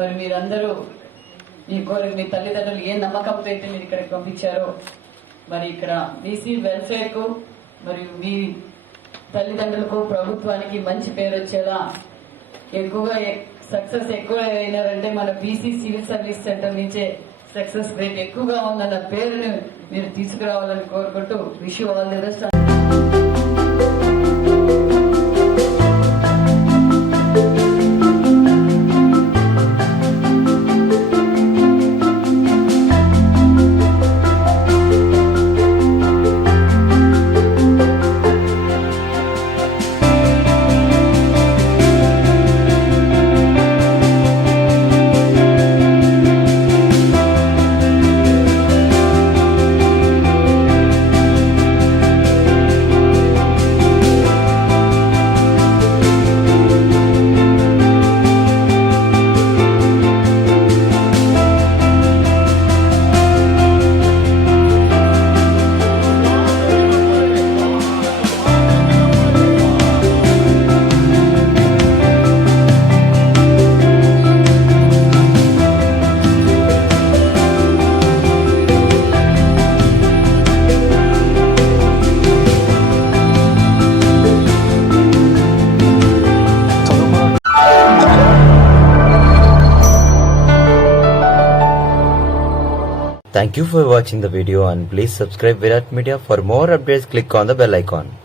మరి మీరందరూ మీ తల్లిదండ్రులు ఏ నమ్మకంతో అయితే మీరు ఇక్కడికి పంపించారో మరి ఇక్కడ బీసీ వెల్ఫేర్ కు మరియు మీ తల్లిదండ్రులకు ప్రభుత్వానికి మంచి పేరు వచ్చేలా ఎక్కువగా సక్సెస్ ఎక్కువ అయినారంటే మన బీసీ సివిల్ సర్వీస్ సెంటర్ నుంచే సక్సెస్ రేట్ ఎక్కువగా ఉందన్న పేరును మీరు తీసుకురావాలని కోరుకుంటూ wish you all the best. Thank you for watching the video and please subscribe Virat Media. For more updates, click on the bell icon.